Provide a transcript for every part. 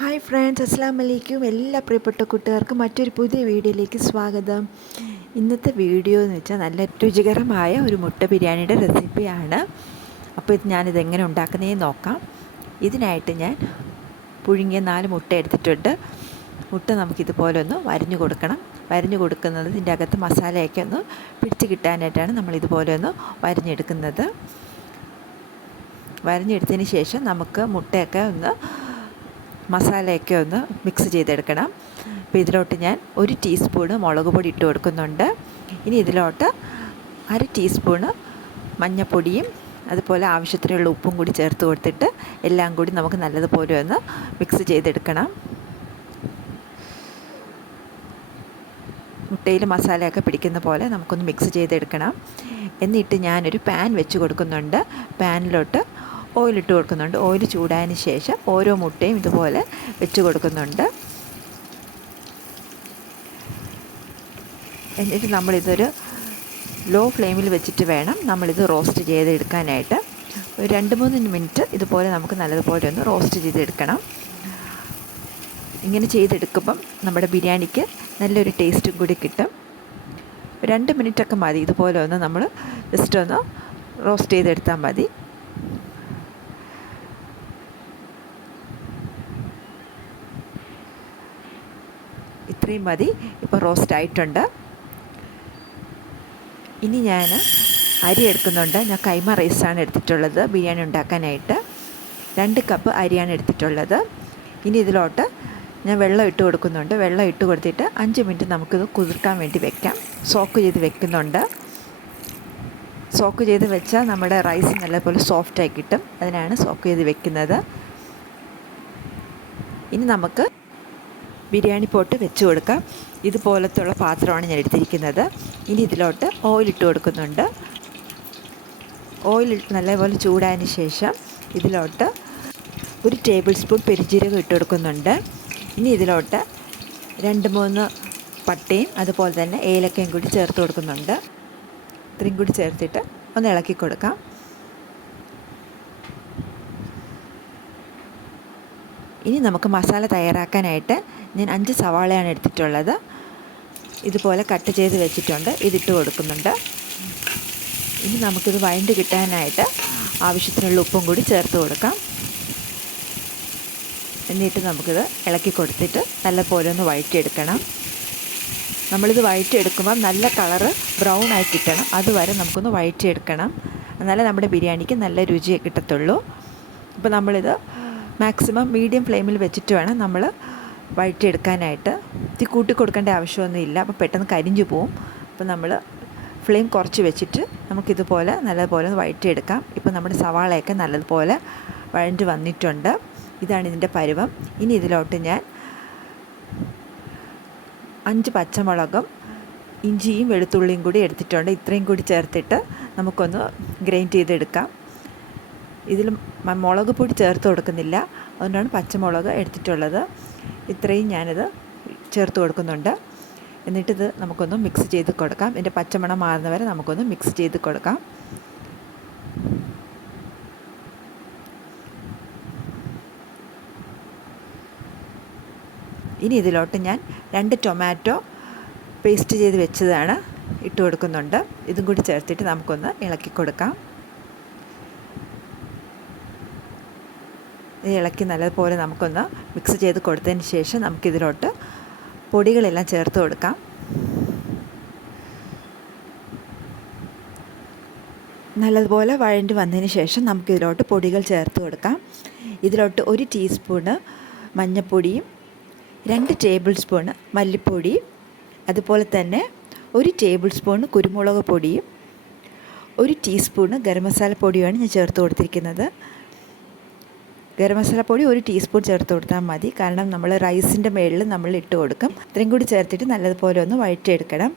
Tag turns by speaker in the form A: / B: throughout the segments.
A: Hi friends അസ്സാം വലൈക്കും എല്ലാ പ്രിയപ്പെട്ട കൂട്ടുകാർക്കും മറ്റൊരു പുതിയ വീഡിയോയിലേക്ക് സ്വാഗതം. ഇന്നത്തെ വീഡിയോ എന്ന് വെച്ചാൽ നല്ല രുചികരമായ ഒരു മുട്ട ബിരിയാണിയുടെ റെസിപ്പിയാണ്. അപ്പോൾ ഇത് ഞാനിത് എങ്ങനെ ഉണ്ടാക്കുന്നതെന്ന് നോക്കാം. ഇതിനായിട്ട് ഞാൻ പുഴുങ്ങിയ നാല് മുട്ട എടുത്തിട്ടുണ്ട്. മുട്ട നമുക്കിതുപോലെ ഒന്ന് വരിഞ്ഞു കൊടുക്കണം. വരിഞ്ഞു കൊടുക്കുന്നത് ഇതിന്റെ അകത്ത് മസാലയൊക്കെ ഒന്ന് പിടിച്ച് കിട്ടാനായിട്ടാണ് നമ്മൾ ഇതുപോലെ ഒന്ന് വരിഞ്ഞെടുക്കുന്നത്. വരഞ്ഞെടുത്തതിന് ശേഷം നമുക്ക് മുട്ടയൊക്കെ ഒന്ന് മസാലയൊക്കെ ഒന്ന് മിക്സ് ചെയ്തെടുക്കണം. അപ്പോൾ ഇതിലോട്ട് ഞാൻ ഒരു ടീസ്പൂണ് മുളക് പൊടി ഇട്ട് കൊടുക്കുന്നുണ്ട്. ഇനി ഇതിലോട്ട് അര ടീസ്പൂണ് മഞ്ഞൾപ്പൊടിയും അതുപോലെ ആവശ്യത്തിനുള്ള ഉപ്പും കൂടി ചേർത്ത് കൊടുത്തിട്ട് എല്ലാം കൂടി നമുക്ക് നല്ലതുപോലെ ഒന്ന് മിക്സ് ചെയ്തെടുക്കണം. മുട്ടയിൽ മസാലയൊക്കെ പിടിക്കുന്ന പോലെ നമുക്കൊന്ന് മിക്സ് ചെയ്തെടുക്കണം. എന്നിട്ട് ഞാനൊരു പാൻ വെച്ച് കൊടുക്കുന്നുണ്ട്. പാനിലോട്ട് ഓയിലിട്ട് കൊടുക്കുന്നുണ്ട്. ഓയിൽ ചൂടായതിന് ശേഷം ഓരോ മുട്ടയും ഇതുപോലെ വെച്ച് കൊടുക്കുന്നുണ്ട്. എന്നിട്ട് നമ്മളിതൊരു ലോ ഫ്ലെയിമിൽ വെച്ചിട്ട് വേണം നമ്മളിത് റോസ്റ്റ് ചെയ്തെടുക്കാനായിട്ട്. ഒരു രണ്ട് മൂന്ന് മിനിറ്റ് ഇതുപോലെ നമുക്ക് നല്ലതുപോലെ ഒന്ന് റോസ്റ്റ് ചെയ്തെടുക്കണം. ഇങ്ങനെ ചെയ്തെടുക്കുമ്പം നമ്മുടെ ബിരിയാണിക്ക് നല്ലൊരു ടേസ്റ്റും കൂടി കിട്ടും. രണ്ട് മിനിറ്റൊക്കെ മതി. ഇതുപോലെ ഒന്ന് നമ്മൾ ജസ്റ്റ് ഒന്ന് റോസ്റ്റ് ചെയ്തെടുത്താൽ മതി. ഇത്രയും മതി. ഇപ്പോൾ റോസ്റ്റ് ആയിട്ടുണ്ട്. ഇനി ഞാൻ അരി എടുക്കുന്നുണ്ട്. ഞാൻ കൈമ റൈസാണ് എടുത്തിട്ടുള്ളത്. ബിരിയാണി ഉണ്ടാക്കാനായിട്ട്. രണ്ട് കപ്പ് അരിയാണ് എടുത്തിട്ടുള്ളത്. ഇനി ഇതിലോട്ട് ഞാൻ വെള്ളം ഇട്ട് കൊടുക്കുന്നുണ്ട്. വെള്ളം ഇട്ട് കൊടുത്തിട്ട് അഞ്ച് മിനിറ്റ് നമുക്കിത് കുതിർക്കാൻ വേണ്ടി വെക്കാം. സോക്ക് ചെയ്ത് വെക്കുന്നുണ്ട്. സോക്ക് ചെയ്ത് വെച്ചാൽ നമ്മുടെ റൈസ് നല്ലപോലെ സോഫ്റ്റായി കിട്ടും. അതിനാണ് സോക്ക് ചെയ്ത് വെക്കുന്നത്. ഇനി നമുക്ക് ബിരിയാണി പോട്ട് വെച്ച് കൊടുക്കാം. ഇതുപോലത്തുള്ള പാത്രമാണ് ഞാൻ എടുത്തിരിക്കുന്നത്. ഇനി ഇതിലോട്ട് ഓയിലിട്ട് കൊടുക്കുന്നുണ്ട്. ഓയിൽ നല്ലപോലെ ചൂടായതിന് ശേഷം ഇതിലോട്ട് ഒരു ടേബിൾ സ്പൂൺ പെരിജീരകം ഇട്ട് കൊടുക്കുന്നുണ്ട്. ഇനി ഇതിലോട്ട് രണ്ട് മൂന്ന് പട്ടയും അതുപോലെ തന്നെ ഏലക്കയും കൂടി ചേർത്ത് കൊടുക്കുന്നുണ്ട്. ഇത്രയും കൂടി ചേർത്തിട്ട് ഒന്ന് ഇളക്കി കൊടുക്കാം. ഇനി നമുക്ക് മസാല തയ്യാറാക്കാനായിട്ട് ഞാൻ അഞ്ച് സവാളയാണ് എടുത്തിട്ടുള്ളത്. ഇതുപോലെ കട്ട് ചെയ്ത് വെച്ചിട്ടുണ്ട്. ഇതിട്ട് കൊടുക്കുന്നുണ്ട്. ഇനി നമുക്കിത് വഴണ്ട് കിട്ടാനായിട്ട് ആവശ്യത്തിനുള്ള ഉപ്പും കൂടി ചേർത്ത് കൊടുക്കാം. എന്നിട്ട് നമുക്കിത് ഇളക്കി കൊടുത്തിട്ട് നല്ല പോലെ ഒന്ന് വഴറ്റിയെടുക്കണം. നമ്മളിത് വഴറ്റിയെടുക്കുമ്പോൾ നല്ല കളറ് ബ്രൗൺ ആയി കിട്ടണം. അതുവരെ നമുക്കൊന്ന് വഴറ്റിയെടുക്കണം. എന്നാലേ നമ്മുടെ ബിരിയാണിക്ക് നല്ല രുചി കിട്ടത്തുള്ളൂ. ഇപ്പോൾ നമ്മളിത് മാക്സിമം മീഡിയം ഫ്ലെയിമിൽ വെച്ചിട്ട് വേണം നമ്മൾ വഴറ്റിയെടുക്കാനായിട്ട്. തീ കൂട്ടി കൊടുക്കേണ്ട ആവശ്യമൊന്നുമില്ല അപ്പോൾ പെട്ടെന്ന് കരിഞ്ഞു പോവും. അപ്പോൾ നമ്മൾ ഫ്ലെയിം കുറച്ച് വെച്ചിട്ട് നമുക്കിതുപോലെ നല്ലതുപോലെ ഒന്ന് വഴറ്റിയെടുക്കാം. ഇപ്പോൾ നമ്മുടെ സവാളയൊക്കെ നല്ലതുപോലെ വഴഞ്ഞ് വന്നിട്ടുണ്ട്. ഇതാണ് ഇതിന്റെ പരുവം. ഇനി ഇതിലോട്ട് ഞാൻ അഞ്ച് പച്ചമുളകും ഇഞ്ചിയും വെളുത്തുള്ളിയും കൂടി എടുത്തിട്ടുണ്ട്. ഇത്രയും കൂടി ചേർത്തിട്ട് നമുക്കൊന്ന് ഗ്രൈൻഡ് ചെയ്തെടുക്കാം. ഇതിൽ മുളക് പൊടി ചേർത്ത് കൊടുക്കുന്നില്ല. അതുകൊണ്ടാണ് പച്ചമുളക് എടുത്തിട്ടുള്ളത്. ഇത്രയും ഞാനിത് ചേർത്ത് കൊടുക്കുന്നുണ്ട്. എന്നിട്ടിത് നമുക്കൊന്ന് മിക്സ് ചെയ്ത് കൊടുക്കാം. ഇതിന്റെ പച്ചമണം മാറുന്നവരെ നമുക്കൊന്ന് മിക്സ് ചെയ്ത് കൊടുക്കാം. ഇനി ഇതിലോട്ട് ഞാൻ രണ്ട് ടൊമാറ്റോ പേസ്റ്റ് ചെയ്ത് വെച്ചതാണ് ഇട്ട് കൊടുക്കുന്നുണ്ട്. ഇതും കൂടി ചേർത്തിട്ട് നമുക്കൊന്ന് ഇളക്കി കൊടുക്കാം. ഇളക്കി നല്ലതുപോലെ നമുക്കൊന്ന് മിക്സ് ചെയ്ത് കൊടുത്തതിന് ശേഷം നമുക്കിതിലോട്ട് പൊടികളെല്ലാം ചേർത്ത് കൊടുക്കാം. നല്ലതുപോലെ വഴണ്ടി വന്നതിന് ശേഷം നമുക്കിതിലോട്ട് പൊടികൾ ചേർത്ത് കൊടുക്കാം. ഇതിലോട്ട് ഒരു ടീസ്പൂണ് മഞ്ഞൾപ്പൊടിയും രണ്ട് ടേബിൾ സ്പൂണ് മല്ലിപ്പൊടി അതുപോലെ തന്നെ ഒരു ടേബിൾ സ്പൂണ് കുരുമുളക് പൊടിയും ഒരു ടീസ്പൂണ് ഗരം മസാല പൊടിയുമാണ് ഞാൻ ചേർത്ത് കൊടുത്തിരിക്കുന്നത്. ഗരം മസാലപ്പൊടി ഒരു ടീസ്പൂൺ ചേർത്ത് കൊടുത്താൽ മതി. കാരണം നമ്മൾ റൈസിന്റെ മേളിൽ നമ്മൾ ഇട്ട് കൊടുക്കും. ഇത്രയും കൂടി ചേർത്തിട്ട് നല്ലതുപോലെ ഒന്ന് വഴറ്റിയെടുക്കണം.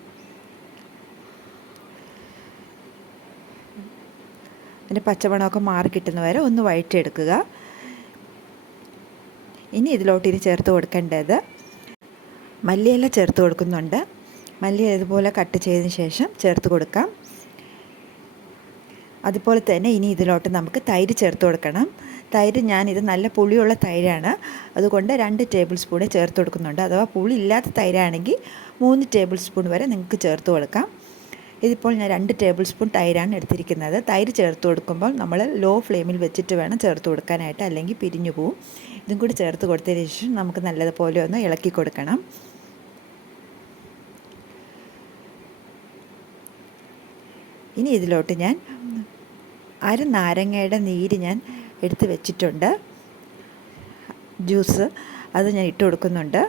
A: അതിന്റെ പച്ചമണമൊക്കെ മാറി കിട്ടുന്ന വരെ ഒന്ന് വഴറ്റിയെടുക്കുക. ഇനി ഇതിലോട്ട് ഇനി ചേർത്ത് കൊടുക്കേണ്ടത് മല്ലിയില ചേർത്ത് കൊടുക്കുന്നുണ്ട്. മല്ലി ഇതുപോലെ കട്ട് ചെയ്തതിന് ശേഷം ചേർത്ത് കൊടുക്കാം. അതുപോലെ തന്നെ ഇനി ഇതിലോട്ട് നമുക്ക് തൈര് ചേർത്ത് കൊടുക്കണം. തൈര് ഞാനിത് നല്ല പുളിയുള്ള തൈരാണ്. അതുകൊണ്ട് രണ്ട് ടേബിൾ സ്പൂണേ ചേർത്ത് കൊടുക്കുന്നുണ്ട്. അഥവാ പുളി ഇല്ലാത്ത തൈരാണെങ്കിൽ മൂന്ന് ടേബിൾ സ്പൂൺ വരെ നിങ്ങൾക്ക് ചേർത്ത് കൊടുക്കാം. ഇതിപ്പോൾ ഞാൻ രണ്ട് ടേബിൾ സ്പൂൺ തൈരാണ് എടുത്തിരിക്കുന്നത്. തൈര് ചേർത്ത് കൊടുക്കുമ്പോൾ നമ്മൾ ലോ ഫ്ലെയിമിൽ വെച്ചിട്ട് വേണം ചേർത്ത് കൊടുക്കാനായിട്ട് അല്ലെങ്കിൽ പിരിഞ്ഞു പോവും. ഇതും കൂടി ചേർത്ത് കൊടുത്തതിന് ശേഷം നമുക്ക് നല്ലതുപോലെ ഒന്ന് ഇളക്കി കൊടുക്കണം. ഇനി ഇതിലോട്ട് ഞാൻ അര നാരങ്ങയുടെ നീര് ഞാൻ എടുത്ത് വെച്ചിട്ടുണ്ട്. ജ്യൂസ് അത് ഞാൻ ഇട്ട് കൊടുക്കുന്നുണ്ട്.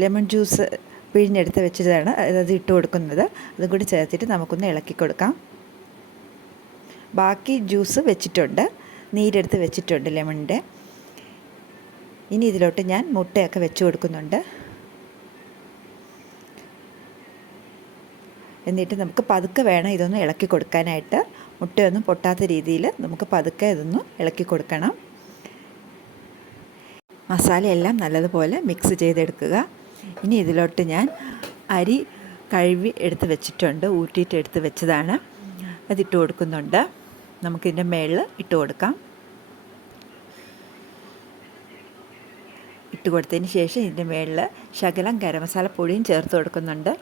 A: ലെമൺ ജ്യൂസ് പിഴിഞ്ഞെടുത്ത് വെച്ചതാണ്. അത് ഇട്ട് കൊടുക്കുന്നത്. അതും കൂടി ചേർത്തിട്ട് നമുക്കൊന്ന് ഇളക്കി കൊടുക്കാം. ബാക്കി ജ്യൂസ് വെച്ചിട്ടുണ്ട്. നീരെടുത്ത് വെച്ചിട്ടുണ്ട് ലെമണിന്റെ. ഇനി ഇതിലോട്ട് ഞാൻ മുട്ടയൊക്കെ വെച്ച് കൊടുക്കുന്നുണ്ട്. എന്നിട്ട് നമുക്ക് പതുക്കെ വേണം ഇതൊന്ന് ഇളക്കി കൊടുക്കാനായിട്ട്. മുട്ടയൊന്നും പൊട്ടാത്ത രീതിയിൽ നമുക്ക് പതുക്കെ ഇതൊന്ന് ഇളക്കി കൊടുക്കണം. മസാലയെല്ലാം നല്ലതുപോലെ മിക്സ് ചെയ്തെടുക്കുക. ഇനി ഇതിലോട്ട് ഞാൻ അരി കഴുകി എടുത്ത് വെച്ചിട്ടുണ്ട് ഊറ്റിയിട്ട് എടുത്ത് വെച്ചതാണ്. അതിട്ട് കൊടുക്കുന്നുണ്ട്. നമുക്കിതിന്റെ മേളിൽ ഇട്ട് കൊടുക്കാം. ഇട്ട് കൊടുത്തതിന് ശേഷം ഇതിന്റെ മേളിൽ ശകലം ഗരം മസാല പൊടിയും ചേർത്ത് കൊടുക്കുന്നുണ്ട്.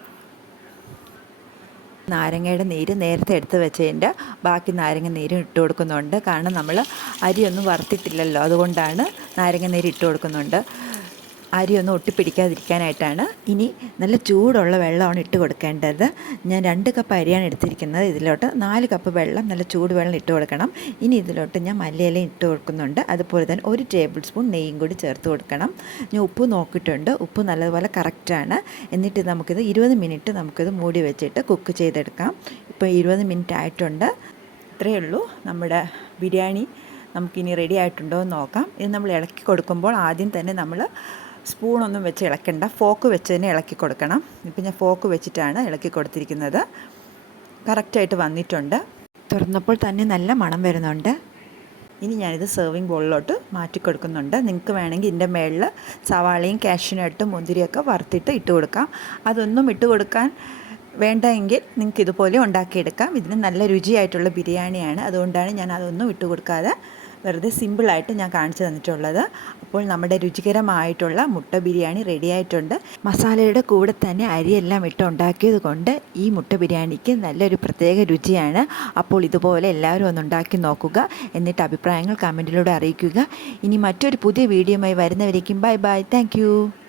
A: നാരങ്ങയുടെ നീര് നേരത്തെ എടുത്ത് വെച്ചതിന്റെ ബാക്കി നാരങ്ങ നീരും ഇട്ട് കൊടുക്കുന്നുണ്ട്. കാരണം നമ്മൾ അരിയൊന്നും വറുത്തിട്ടില്ലല്ലോ. അതുകൊണ്ടാണ് നാരങ്ങ നീര് ഇട്ട് കൊടുക്കുന്നുണ്ട്. അരിയൊന്നും ഒട്ടിപ്പിടിക്കാതിരിക്കാനായിട്ടാണ്. ഇനി നല്ല ചൂടുള്ള വെള്ളമാണ് ഇട്ട് കൊടുക്കേണ്ടത്. ഞാൻ രണ്ട് കപ്പ് അരിയാണ് എടുത്തിരിക്കുന്നത് ഇതിലോട്ട്. നാല് കപ്പ് വെള്ളം നല്ല ചൂട് വെള്ളം ഇട്ട് കൊടുക്കണം. ഇനി ഇതിലോട്ട് ഞാൻ മല്ലിയിലയും ഇട്ട് കൊടുക്കുന്നുണ്ട്. അതുപോലെ തന്നെ ഒരു ടേബിൾ സ്പൂൺ നെയ്യും കൂടി ചേർത്ത് കൊടുക്കണം. ഞാൻ ഉപ്പ് നോക്കിയിട്ടുണ്ട്. ഉപ്പ് നല്ലതുപോലെ കറക്റ്റാണ് എന്നിട്ട് നമുക്കിത് ഇരുപത് മിനിറ്റ് നമുക്കിത് മൂടി വെച്ചിട്ട് കുക്ക് ചെയ്തെടുക്കാം. ഇപ്പോൾ ഇരുപത് മിനിറ്റ് ആയിട്ടുണ്ട്. ഇത്രയേ ഉള്ളൂ. നമ്മുടെ ബിരിയാണി നമുക്കിനി റെഡി ആയിട്ടുണ്ടോ എന്ന് നോക്കാം. ഇത് നമ്മൾ ഇളക്കി കൊടുക്കുമ്പോൾ ആദ്യം തന്നെ നമ്മൾ സ്പൂണൊന്നും വെച്ച് ഇളക്കണ്ട. ഫോക്ക് വെച്ച് തന്നെ ഇളക്കി കൊടുക്കണം. ഇപ്പം ഞാൻ ഫോക്ക് വെച്ചിട്ടാണ് ഇളക്കി കൊടുത്തിരിക്കുന്നത്. കറക്റ്റായിട്ട് വന്നിട്ടുണ്ട്. തുറന്നപ്പോൾ തന്നെ നല്ല മണം വരുന്നുണ്ട്. ഇനി ഞാനിത് സെർവിങ് ബോളിലോട്ട് മാറ്റി കൊടുക്കുന്നുണ്ട്. നിങ്ങൾക്ക് വേണമെങ്കിൽ ഇതിന്റെ മേളിൽ സവാളയും കാഷ്യൂനട്ടും മുന്തിരിയൊക്കെ വറുത്തിട്ട് ഇട്ട് കൊടുക്കാം. അതൊന്നും ഇട്ട് കൊടുക്കാൻ വേണ്ടെങ്കിൽ നിങ്ങൾക്ക് ഇതുപോലെ ഉണ്ടാക്കിയെടുക്കാം. ഇതിന് നല്ല രുചിയായിട്ടുള്ള ബിരിയാണിയാണ്. അതുകൊണ്ടാണ് ഞാൻ അതൊന്നും ഇട്ട് കൊടുക്കാതെ വെറുതെ സിമ്പിളായിട്ട് ഞാൻ കാണിച്ചു തന്നിട്ടുള്ളത്. അപ്പോൾ നമ്മുടെ രുചികരമായിട്ടുള്ള മുട്ട ബിരിയാണി റെഡി ആയിട്ടുണ്ട് മസാലയുടെ കൂടെ തന്നെ അരിയെല്ലാം ഇട്ട് ഉണ്ടാക്കിയത് കൊണ്ട് ഈ മുട്ട ബിരിയാണിക്ക് നല്ലൊരു പ്രത്യേക രുചിയാണ്. അപ്പോൾ ഇതുപോലെ എല്ലാവരും ഒന്ന് ഉണ്ടാക്കി നോക്കുക. എന്നിട്ട് അഭിപ്രായങ്ങൾ കമന്റിലൂടെ അറിയിക്കുക. ഇനി മറ്റൊരു പുതിയ വീഡിയോയുമായി വരുന്നവരേക്കും ബൈ ബൈ. താങ്ക്